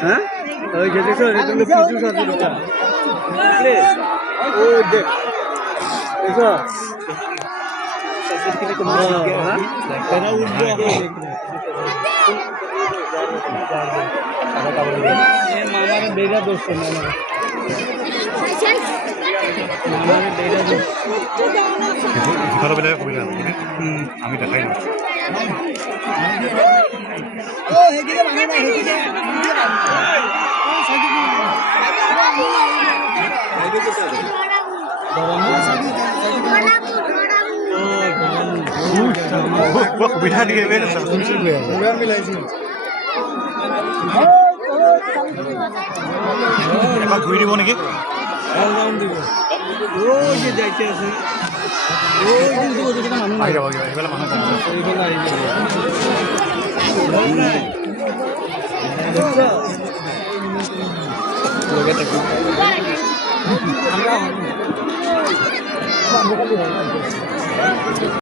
হ্যাঁ ওই যে দেখো ওই দেখ দেখো মামারে বেড়া দোষ ভালো বেলা কবি আমি দেখাই না সুবিধা দিয়ে এবার ঘুরি দিব নেকি যাইতে আছে আহি যাব এইফালে মানুহ লগে থাকি